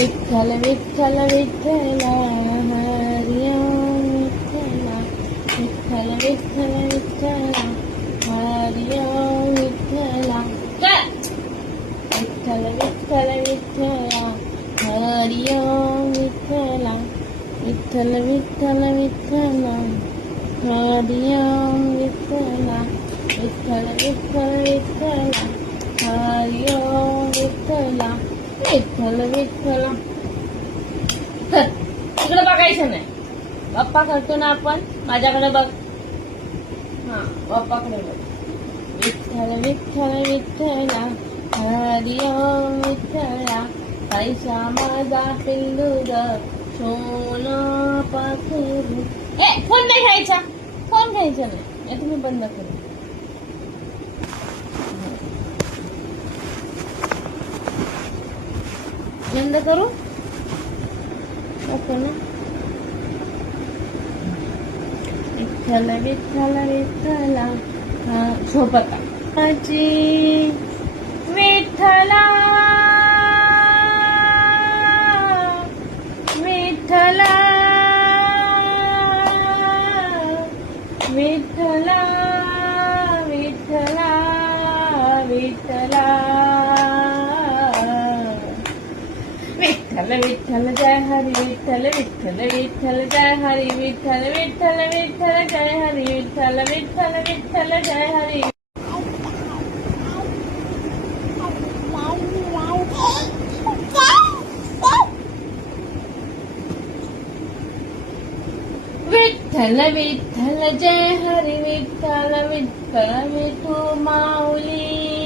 विठ्ठल विठ्ठल विठ्ठला हरी ओम विठ्ठला विठ्ठल विठ्ठल विठ्ठला हरी ओम विठ्ठला विठ्ठल विठ्ठल विठ्ठला हरी ओम विठ्ठला विठ्ठल विठ्ठल विठ्ठला हरी ओम विठ्ठला विठ्ठल विठ्ठल विठ्ठला हरी ओम विठ्ठला विठ्ठल विठ्ठल. तिकडे बघायचं नाही. बाप्पा करतो ना आपण. माझ्याकडे बघ. हा बाप्पाकडे बघ. विठ्ठल विठ्ठल विठ्ठला हरी ओम विठ्ठला पैसा माझा पिल्लूर सोनं पाखरू. फोन नाही घ्यायचा. फोन घ्यायचा नाही. हे तुम्ही बंद करू. बंद करू नको ना. विठ्ठल विठ्ठल विठ्ठला झोपता माझी विठ्ठला विठ्ठला विठ्ठला विठ्ठला विठ्ठला विठ्ठल विठ्ठल जय हरी विठ्ठल विठ्ठल विठ्ठल जय हरी विठ्ठल विठ्ठल विठ्ठल जय हरी विठ्ठल विठ्ठल विठ्ठल जय हरी. विठ्ठल विठ्ठल जय हरी विठ्ठल विठ्ठल विठू माऊली